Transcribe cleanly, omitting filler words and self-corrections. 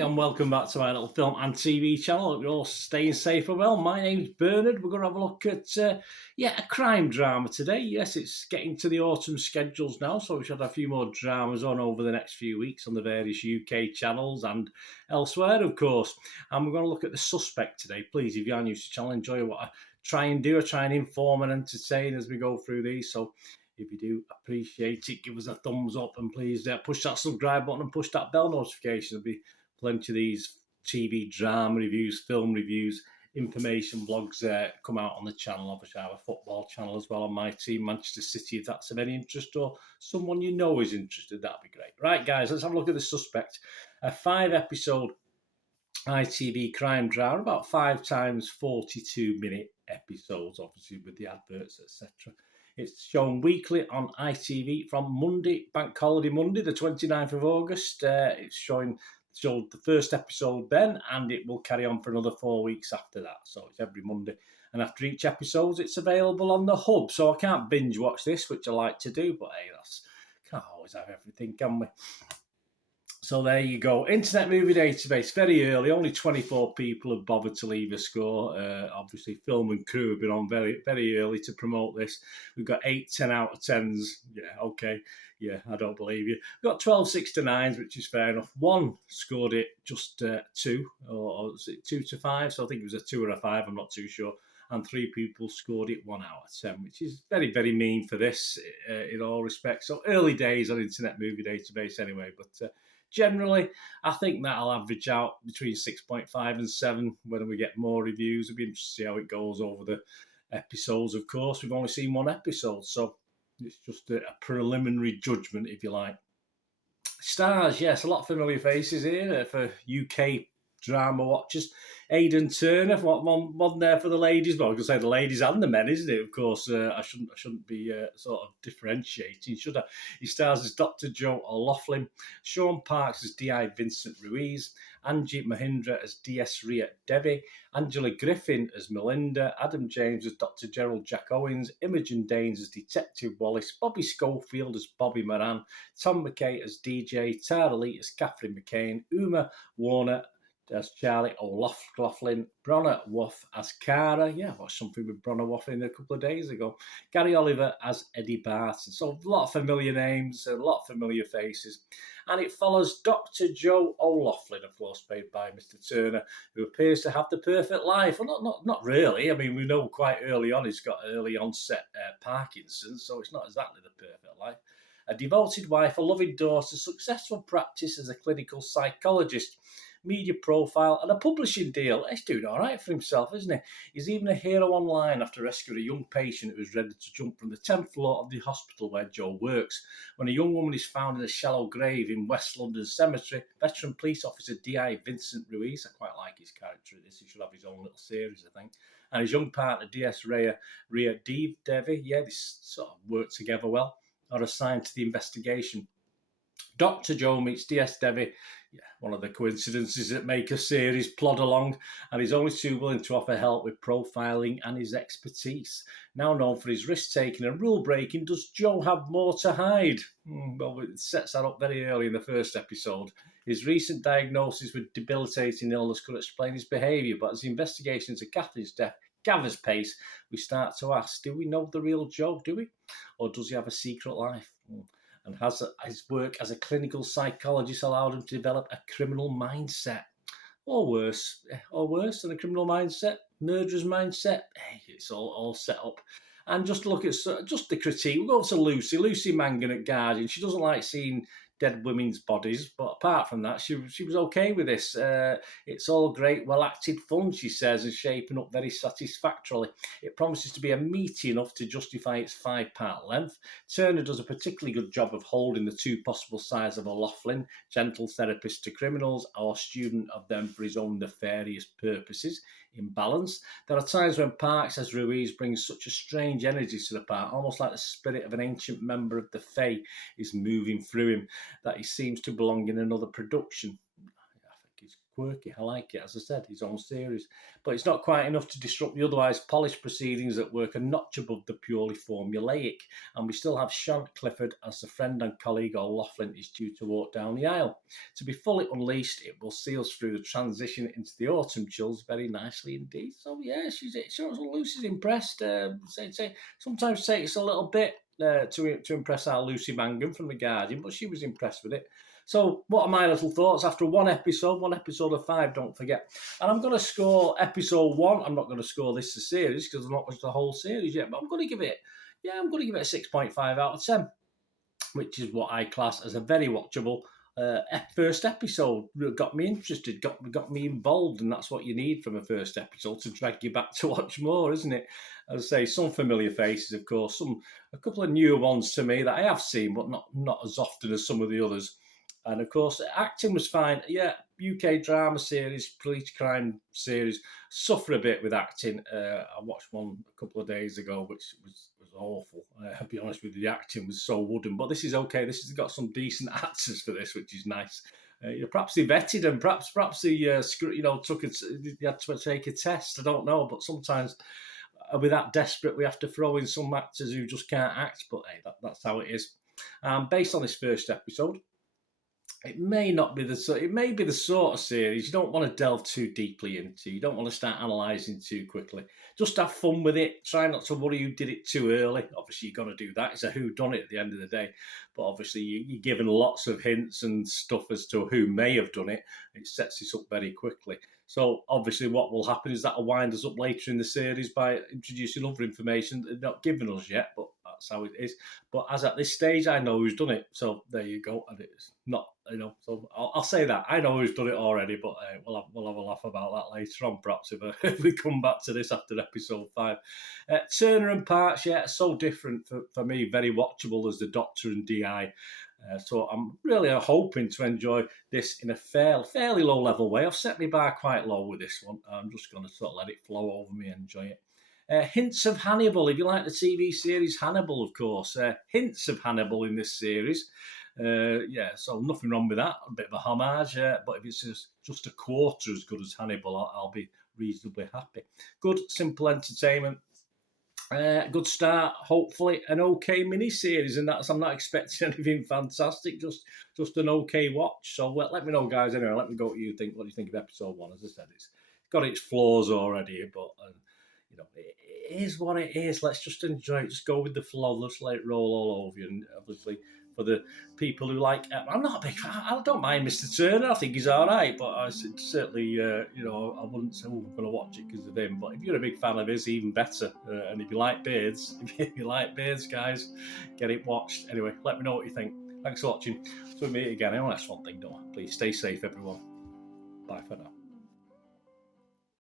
and welcome back to my little film and TV channel. Hope you're all staying safe and well. My name's Bernard. We're going to have a look at, a crime drama today. Yes, it's getting to the autumn schedules now, so we should have a few more dramas on over the next few weeks on the various UK channels and elsewhere, of course. And we're going to look at The Suspect today. Please, if you are new to the channel, enjoy what I try and do. I try and inform and entertain as we go through these, so if you do appreciate it, give us a thumbs up and please push that subscribe button and push that bell notification. There'll be plenty of these TV drama reviews, film reviews, information blogs come out on the channel. Obviously, I have a football channel as well on my team, Manchester City. If that's of any interest or someone you know is interested, that'd be great. Right, guys, let's have a look at The Suspect. A 5-episode ITV crime drama, about 5 times 42-minute episodes, obviously with the adverts, etc. It's shown weekly on ITV from Monday, Bank Holiday Monday, the 29th of August. It's showed the first episode then, and it will carry on for another 4 weeks after that. So it's every Monday. And after each episode, it's available on the Hub. So I can't binge watch this, which I like to do, but hey, can't always have everything, can we? So there you go. Internet Movie Database, very early. Only 24 people have bothered to leave a score. Obviously, film and crew have been on very, very early to promote this. We've got 8 10 out of 10s. Yeah, okay. Yeah, I don't believe you. We've got 12 6 to 9s, which is fair enough. One scored it just 2, or was it 2 to 5? So I think it was a 2 or a 5. I'm not too sure. And 3 people scored it 1 out of 10, which is very, very mean for this in all respects. So early days on Internet Movie Database anyway, but generally, I think that'll average out between 6.5 and 7 when we get more reviews. It'll be interesting to see how it goes over the episodes, of course. We've only seen 1 episode, so it's just a preliminary judgment, if you like. Stars, yes, a lot of familiar faces here for UK drama watchers. Aiden Turner, one there for the ladies. Well, I was going to say the ladies and the men, isn't it? Of course, I shouldn't be sort of differentiating, should I? He stars as Dr. Joe O'Loughlin, Sean Parks as D.I. Vincent Ruiz, Angie Mahindra as D.S. Ria Devi, Angela Griffin as Melinda, Adam James as Dr. Gerald Jack Owens, Imogen Daines as Detective Wallace, Bobby Schofield as Bobby Moran, Tom McKay as DJ, Tara Lee as Catherine McCain, Uma Warner as Charlie O'Loughlin, Bronner Wuff as Cara. Yeah, I watched something with Bronner Wuff-in a couple of days ago. Gary Oliver as Eddie Barton. So a lot of familiar names, a lot of familiar faces. And it follows Dr. Joe O'Loughlin, of course, played by Mr. Turner, who appears to have the perfect life. Well, not really. I mean, we know quite early on he's got early onset Parkinson's, so it's not exactly the perfect life. A devoted wife, a loving daughter, successful practice as a clinical psychologist, media profile, and a publishing deal. He's doing all right for himself, isn't he? He's even a hero online after rescuing a young patient who was ready to jump from the 10th floor of the hospital where Joe works. When a young woman is found in a shallow grave in West London Cemetery, veteran police officer D.I. Vincent Ruiz, I quite like his character in this, he should have his own little series, I think, and his young partner D.S. Ria Devi, yeah, they sort of work together well, are assigned to the investigation. Dr. Joe meets D.S. Devi, one of the coincidences that make a series plod along, and he's only too willing to offer help with profiling and his expertise. Now known for his risk-taking and rule-breaking, does Joe have more to hide? Well, it sets that up very early in the first episode. His recent diagnosis with debilitating illness could explain his behaviour, but as the investigation into Catherine's death gathers pace, we start to ask, do we know the real Joe, do we? Or does he have a secret life? And has his work as a clinical psychologist allowed him to develop a criminal mindset? Or worse than a criminal mindset, murderer's mindset. Hey, it's all set up. And just look at just the critique. We'll go to Lucy Mangan at Guardian. She doesn't like seeing dead women's bodies, but apart from that, she was okay with this. It's all great, well-acted fun, she says, and shaping up very satisfactorily. It promises to be a meaty enough to justify its 5-part length. Turner does a particularly good job of holding the 2 possible sides of O'Loughlin, gentle therapist to criminals or student of them for his own nefarious purposes, in balance. There are times when Parks as Ruiz brings such a strange energy to the part, almost like the spirit of an ancient member of the Fae is moving through him, that he seems to belong in another production. I think he's quirky. I like it, as I said, his own series. But it's not quite enough to disrupt the otherwise polished proceedings that work a notch above the purely formulaic. And we still have Sean Clifford as the friend and colleague O'Loughlin is due to walk down the aisle. To be fully unleashed, it will see us through the transition into the autumn chills very nicely indeed. So yeah, Lucy's impressed. Sometimes takes a little bit to impress our Lucy Mangum from The Guardian, but she was impressed with it. So what are my little thoughts after one episode of 5, don't forget. And I'm going to score episode 1. I'm not going to score this the series because I've not watched the whole series yet, but I'm going to give it a 6.5 out of 10, which is what I class as a very watchable first episode. Got me interested, got me involved, and that's what you need from a first episode to drag you back to watch more, isn't it? As I say, some familiar faces, of course, a couple of newer ones to me that I have seen, but not as often as some of the others. And of course, acting was fine. Yeah, UK drama series, police crime series, suffer a bit with acting. I watched one a couple of days ago, which was awful. I'll be honest with you, the acting was so wooden. But this is okay. This has got some decent actors for this, which is nice. Perhaps they vetted them. Perhaps they they had to take a test. I don't know. But sometimes we're that desperate, we have to throw in some actors who just can't act. But hey, that's how it is. Based on this first episode, it may be the sort of series you don't want to delve too deeply into. You don't want to start analysing too quickly. Just have fun with it. Try not to worry who did it too early. Obviously, you've got to do that. It's a whodunit at the end of the day. But obviously, you're given lots of hints and stuff as to who may have done it. It sets this up very quickly. So obviously what will happen is that will wind us up later in the series by introducing other information that they're not giving us yet, but that's how it is. But as at this stage, I know who's done it. So there you go. And it's not, so I'll say that. I know who's done it already, but we'll have a laugh about that later on, perhaps, if we come back to this after episode 5. Turner and Parks, so different for me, very watchable as the Doctor and DI. So I'm really hoping to enjoy this in a fairly low level way. I've set my bar quite low with this one. I'm just going to sort of let it flow over me and enjoy it. Hints of Hannibal. If you like the TV series Hannibal, of course. Hints of Hannibal in this series. So nothing wrong with that. A bit of a homage. But if it's just a quarter as good as Hannibal, I'll be reasonably happy. Good, simple entertainment. Good start, hopefully an okay mini-series, and I'm not expecting anything fantastic, just an okay watch. So let me know, guys. Anyway, let me know what you think. What do you think of episode 1? As I said, it's got its flaws already, but it is what it is. Let's just enjoy it. Just go with the flow. Let's let it roll all over you. And obviously, for the people who like, I'm not a big fan. I don't mind Mr. Turner. I think he's all right, but I certainly, I wouldn't say, I'm going to watch it because of him. But if you're a big fan of his, even better. And if you like beards, guys, get it watched. Anyway, let me know what you think. Thanks for watching. So we meet again. I want to ask one thing, don't I? Please stay safe, everyone. Bye for now.